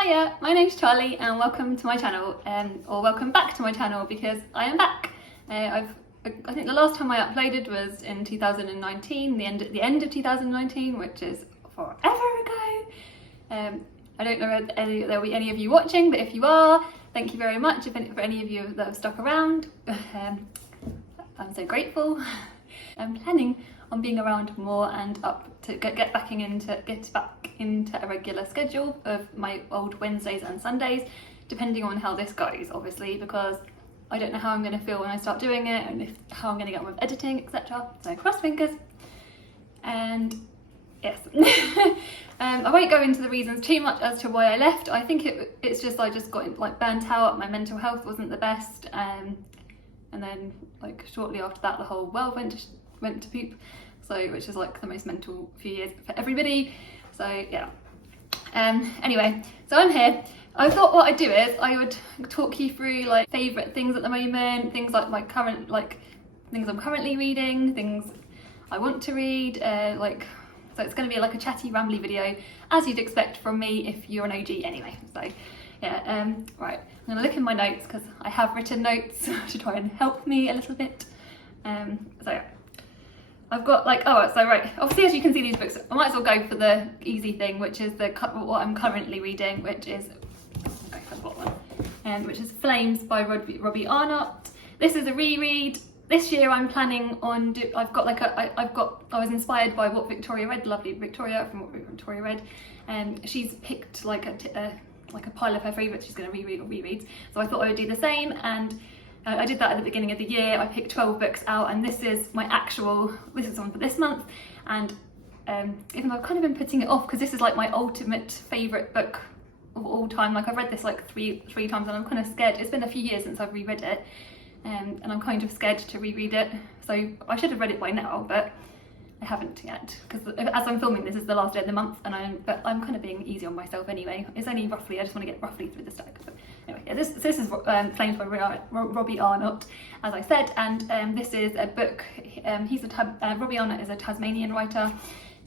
Hiya, my name's Charlie and welcome to my channel, or welcome back to my channel because I am back. I think the last time I uploaded was in 2019, the end of 2019, which is forever ago. I don't know if there'll be any of you watching, but if you are, thank you very much for any of you that have stuck around. I'm so grateful. I'm planning on being around more and up to get back into a regular schedule of my old Wednesdays and Sundays, depending on how this goes, obviously, because I don't know how I'm going to feel when I start doing it and how I'm going to get on with editing, etc. So cross fingers. And yes, I won't go into the reasons too much as to why I left. I think it's just I just got like burnt out. My mental health wasn't the best, and then like shortly after that, the whole world went to poop. So which is like the most mental few years for everybody. So yeah. Anyway, so I'm here. I thought what I'd do is I would talk you through like favourite things at the moment, things like my current, like things I'm currently reading, things I want to read, so it's going to be like a chatty, rambly video, as you'd expect from me if you're an OG anyway. So yeah, right, I'm going to look in my notes because I have written notes to try and help me a little bit. So yeah. I've got like, obviously as you can see these books, I might as well go for the easy thing, which is what I'm currently reading, which is, go for the bottom one, which is Flames by Robbie Arnott. This is a reread. This year I'm planning on, I was inspired by what Victoria read, lovely Victoria from what Victoria read, and she's picked like a pile of her favourites she's going to reread or rereads, so I thought I would do the same, and I did that at the beginning of the year. I picked 12 books out, and this is one for this month. And even though I've kind of been putting it off because this is like my ultimate favourite book of all time. Like I've read this like three times, and I'm kind of scared. It's been a few years since I've reread it, and I'm kind of scared to reread it. So I should have read it by now, but I haven't yet because as I'm filming this is the last day of the month, and but I'm kind of being easy on myself anyway. It's only roughly, I just want to get roughly through the stack. But anyway, yeah, this is Flames by Robbie Arnott, as I said, and this is a book. Robbie Arnott is a Tasmanian writer,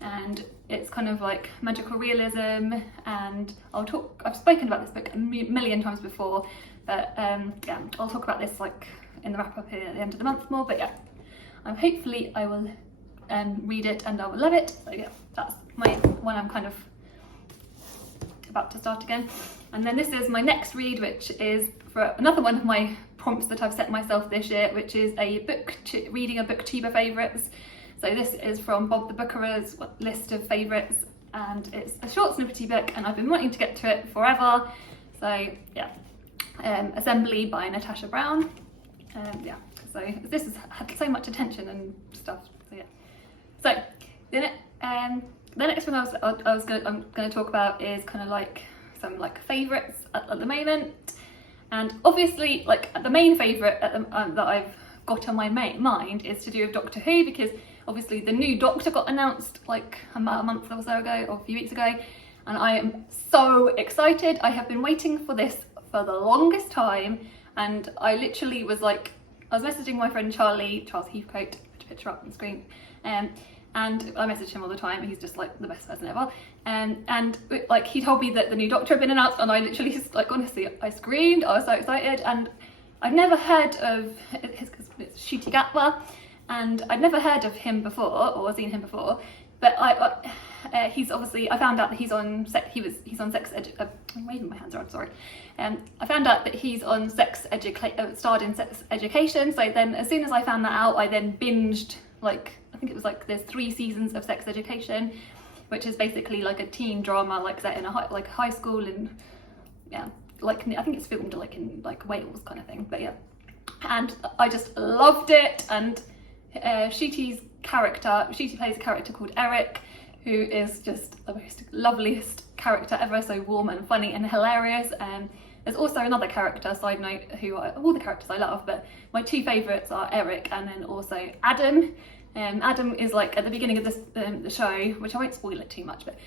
and it's kind of like magical realism. And I've spoken about this book a million times before, but yeah, I'll talk about this like in the wrap up here at the end of the month more. But yeah, hopefully I will read it and I will love it. So yeah, that's my one. I'm kind of about to start again. And then this is my next read, which is for another one of my prompts that I've set myself this year, which is reading a booktuber favourites. So this is from Bob the Booker's list of favourites, and it's a short snippety book, and I've been wanting to get to it forever. So yeah, Assembly by Natasha Brown. Yeah, so this has had so much attention and stuff. So yeah. So the next one I'm going to talk about is kind of like some like favourites at the moment, and obviously like the main favourite that I've got on my mind is to do with Doctor Who, because obviously the new Doctor got announced like a month or so ago, or a few weeks ago, and I am so excited. I have been waiting for this for the longest time, and I literally was like, I was messaging my friend Charles Heathcote, put a picture up on the screen, and I message him all the time. He's just like the best person ever. And like he told me that the new Doctor had been announced, and I literally just like, honestly, I screamed. I was so excited, and I'd never heard of his, because it's Ncuti Gatwa, and I'd never heard of him before or seen him before. But he's obviously, I found out that he's on sex I'm waving my hands around, sorry. I found out that he's on starred in Sex Education. So then as soon as I found that out, I then binged like, I think it was like there's 3 seasons of Sex Education, which is basically like a teen drama like set in a high school, and yeah, like I think it's filmed like in like Wales kind of thing. But yeah, and I just loved it. And Ncuti's character, Ncuti plays a character called Eric, who is just the most loveliest character ever, so warm and funny and hilarious. There's also another character, side note, all the characters I love, but my 2 favourites are Eric and then also Adam. Adam is like at the beginning of this the show, which I won't spoil it too much, but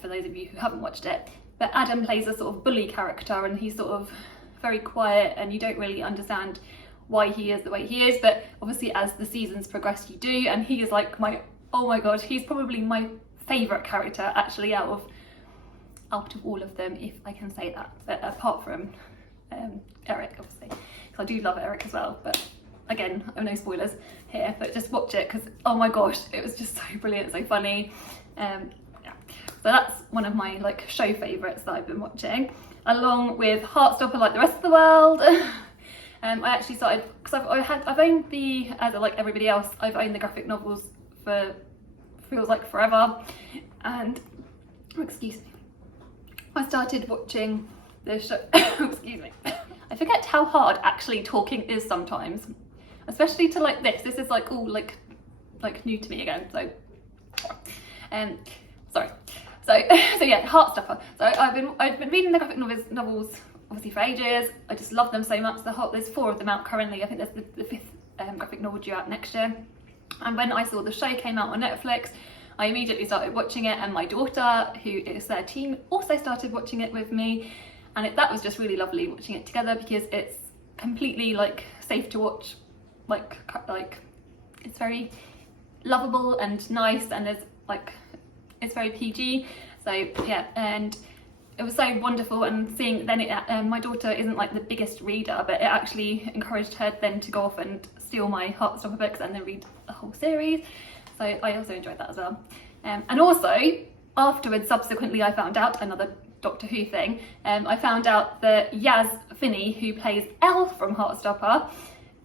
for those of you who haven't watched it, but Adam plays a sort of bully character, and he's sort of very quiet, and you don't really understand why he is the way he is, but obviously as the seasons progress you do, and he is like oh my god, he's probably my favourite character actually out of out of all of them, if I can say that, but apart from Eric, obviously, because I do love Eric as well. But again, no spoilers here, but just watch it because, oh my gosh, it was just so brilliant, so funny. Yeah. So that's one of my like show favourites that I've been watching, along with Heartstopper, like the rest of the world. I actually started, because I've owned the, as like everybody else, I've owned the graphic novels for feels like forever, and excuse me, I started watching the show. Excuse me. I forget how hard actually talking is sometimes, especially to like this. This is like all like new to me again. So, sorry. So yeah, Heartstopper. So I've been reading the graphic novels obviously for ages. I just love them so much. There's 4 of them out currently. I think there's the 5th graphic novel due out next year. And when I saw the show came out on Netflix, I immediately started watching it, and my daughter, who is 13, also started watching it with me. And that was just really lovely watching it together, because it's completely like safe to watch, like it's very lovable and nice, and there's like, it's very PG. So yeah, and it was so wonderful. And seeing then my daughter isn't like the biggest reader, but it actually encouraged her then to go off and steal my Heartstopper books and then read the whole series. So I also enjoyed that as well. And also afterwards, subsequently, I found out another Doctor Who thing. I found out that Yaz Finney, who plays Elle from Heartstopper,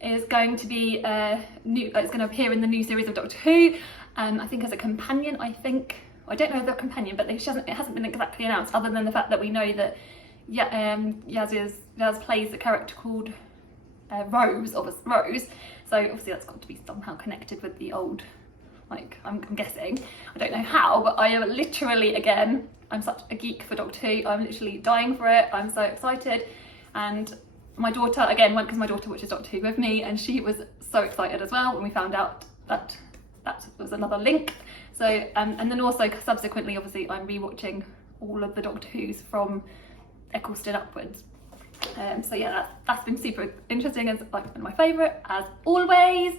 is going to be it's going to appear in the new series of Doctor Who. I think as a companion. I don't know if they're a companion, but it hasn't been exactly announced, other than the fact that we know that Yaz plays a character called Rose. So obviously that's got to be somehow connected with the old. Like, I'm guessing. I don't know how, but I am literally, again, I'm such a geek for Doctor Who. I'm literally dying for it. I'm so excited. And my daughter, again, went because my daughter watches Doctor Who with me, and she was so excited as well when we found out that that was another link. So, and then also subsequently, obviously, I'm rewatching all of the Doctor Who's from Eccleston upwards. So yeah, that's been super interesting. It's like one of my favourite, as always.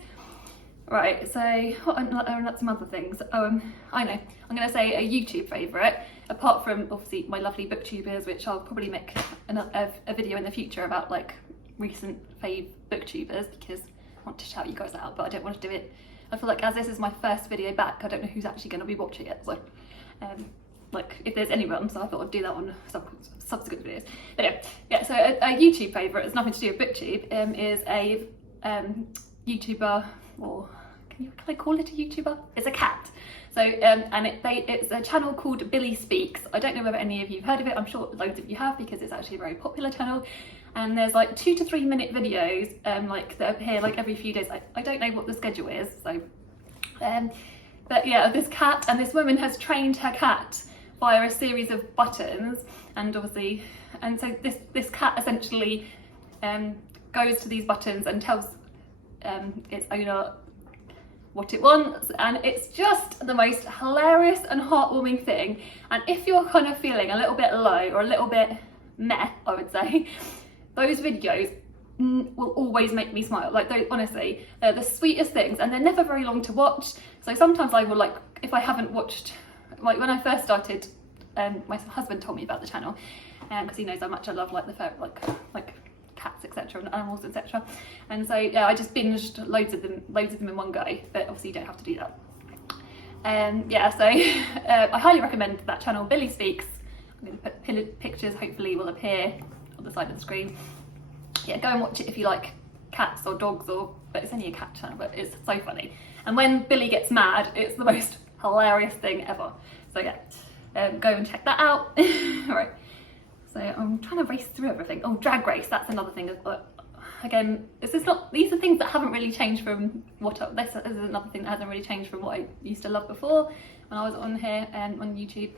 Right, so what are some other things? I know, I'm going to say a YouTube favourite, apart from obviously my lovely booktubers, which I'll probably make a video in the future about like recent fave booktubers, because I want to shout you guys out, but I don't want to do it. I feel like as this is my first video back, I don't know who's actually going to be watching it, so like if there's anyone, so I thought I'd do that on subsequent videos. But anyway, yeah, so a YouTube favourite, it's nothing to do with booktube, is a YouTuber, or can I call it a YouTuber? It's a cat. So and it's a channel called Billy Speaks. I don't know whether any of you have heard of it. I'm sure loads of you have, because it's actually a very popular channel. And there's like 2 to 3 minute videos like that appear like every few days. I don't know what the schedule is. So but yeah, this cat, and this woman has trained her cat via a series of buttons, and obviously, and so this cat essentially goes to these buttons and tells its owner what it wants, and it's just the most hilarious and heartwarming thing. And if you're kind of feeling a little bit low or a little bit meh, I would say, those videos will always make me smile. Like, honestly, they're the sweetest things, and they're never very long to watch. So sometimes I will, like, if I haven't watched, like when I first started, my husband told me about the channel, because he knows how much I love like like cats, etc., and animals, etc. And so yeah, I just binged loads of them in one go, but obviously you don't have to do that. Yeah, so I highly recommend that channel, Billy Speaks. I'm going to put pictures, hopefully will appear on the side of the screen. Yeah, go and watch it if you like cats or dogs, but it's only a cat channel, but it's so funny. And when Billy gets mad, it's the most hilarious thing ever. So yeah, go and check that out. All right. So I'm trying to race through everything. Oh, Drag Race, that's another thing. Again, these are things that haven't really changed from this is another thing that hasn't really changed from what I used to love before when I was on here and on YouTube.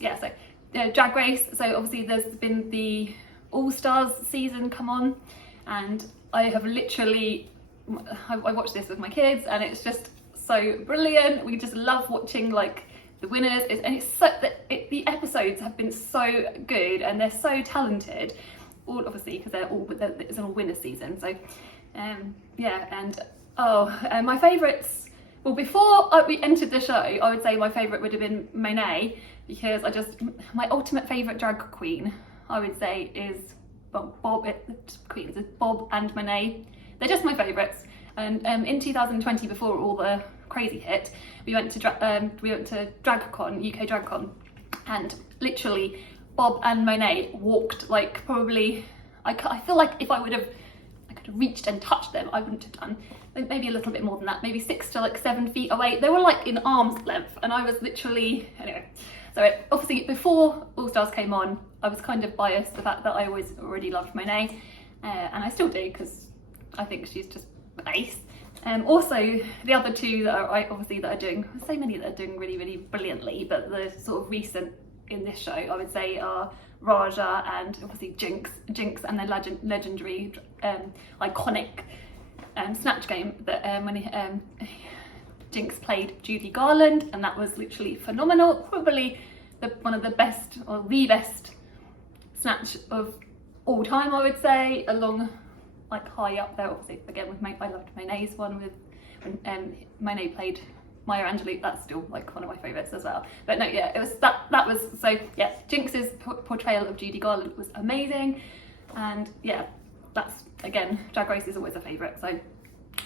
Yeah, so Drag Race. So obviously there's been the All Stars season come on, and I have literally, I watched this with my kids, and it's just so brilliant. We just love watching like the winners, and it's so the episodes have been so good, and they're so talented, all obviously because it's an all winner season. So yeah, and my favourites Well, before we entered the show, I would say my favourite would have been Monet, because my ultimate favourite drag queen, I would say, is Bob and Monet. They're just my favourites. And in 2020, before all the crazy hit, we went to DragCon, UK DragCon, and literally Bob and Monet walked like probably, I feel like if I could have reached and touched them, I wouldn't have done. Maybe a little bit more than that, maybe 6 to like 7 feet away. They were like in arm's length, and I was literally, anyway. So obviously before All Stars came on, I was kind of biased the fact that I already loved Monet, and I still do, because I think she's just ace. Also, the other two that are doing, so many that are doing really, really brilliantly, but the sort of recent in this show, I would say, are Raja and obviously Jinx and their legendary, iconic snatch game that when Jinx played Judy Garland, and that was literally phenomenal. Probably one of the best, or the best snatch of all time, I would say, along like high up there. Obviously, again with I loved Monet's one with when Monet played Maya Angelou. That's still like one of my favourites as well. But no, yeah, it was that was so yeah. Jinx's portrayal of Judy Garland was amazing, and yeah, that's again, Drag Race is always a favourite. So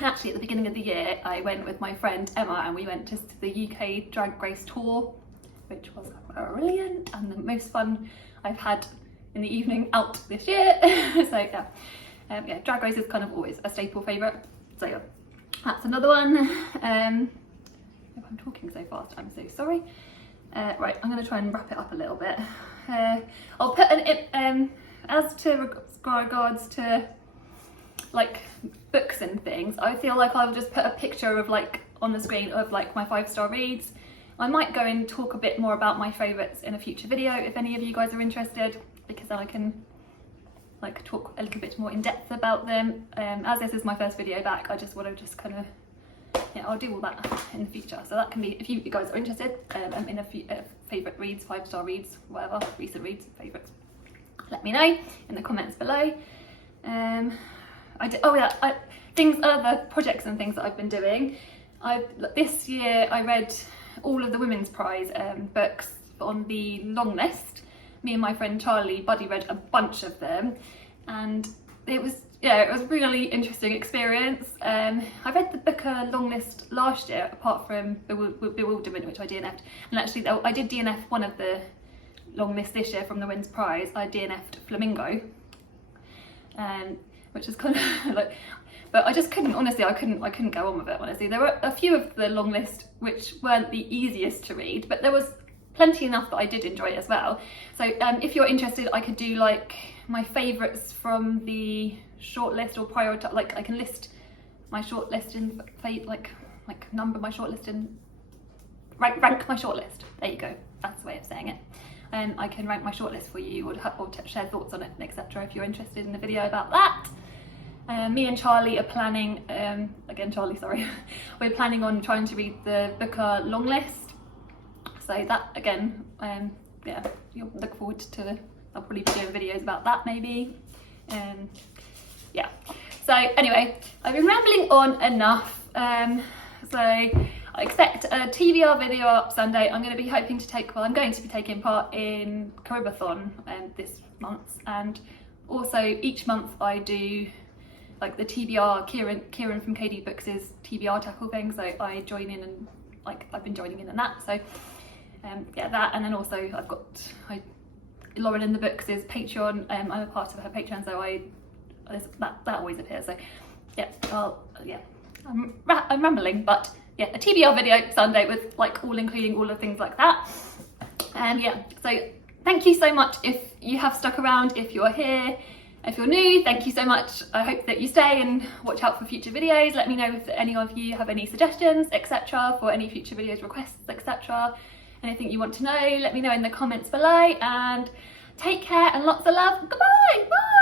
actually, at the beginning of the year, I went with my friend Emma, and we went to the UK Drag Race tour, which was brilliant and the most fun I've had in the evening out this year. So yeah. Yeah, Drag Race is kind of always a staple favourite. So yeah, that's another one. If I'm talking so fast, I'm so sorry. Right, I'm going to try and wrap it up a little bit. I'll put as to regards to like books and things, I feel like I'll just put a picture of like on the screen of like my 5-star reads. I might go and talk a bit more about my favourites in a future video if any of you guys are interested, because then I can like talk a little bit more in depth about them. As this is my first video back, I just want to kind of, yeah, I'll do all that in the future. So that can be, if you guys are interested in a few favourite reads, 5-star reads, whatever, recent reads, favourites, let me know in the comments below. Other projects and things that I've been doing. This year I read all of the Women's Prize books on the long list. Me and my friend Charlie buddy read a bunch of them, and it was a really interesting experience. I read the Booker long list last year, apart from Bewilderment, which I DNF'd, and actually I did DNF one of the long list this year from the Women's Prize. I DNF'd Flamingo, which is kind of like, but I just couldn't, honestly, I couldn't go on with it, honestly. There were a few of the long list which weren't the easiest to read, but there was plenty enough that I did enjoy it as well. So if you're interested, I could do like my favourites from the shortlist, or prioritize, like I can list my shortlist in like number my shortlist in rank my shortlist. There you go, that's the way of saying it. I can rank my shortlist for you, or share thoughts on it, etc. if you're interested in a video about that. Me and Charlie are planning, again Charlie, sorry, we're planning on trying to read the Booker long list. So that again, yeah, you'll look forward to, I'll probably be doing videos about that maybe. Yeah, so anyway, I've been rambling on enough. So I expect a TBR video up Sunday. I'm going to be taking part in CaribAthon this month, and also each month I do like the TBR, Kieran from KD Books' TBR tackle thing, so I join in, and like I've been joining in that, so yeah, that, and then also I've got Lauren in the Books' Patreon. I'm a part of her Patreon, so that always appears. So yeah, yeah, I'm rambling, but yeah, a TBR video Sunday with like including all of things like that. And yeah, so thank you so much if you have stuck around, if you're here. If you're new, thank you so much. I hope that you stay and watch out for future videos. Let me know if any of you have any suggestions, etc., for any future videos, requests, etc. Anything you want to know, let me know in the comments below, and take care and lots of love. Goodbye, bye.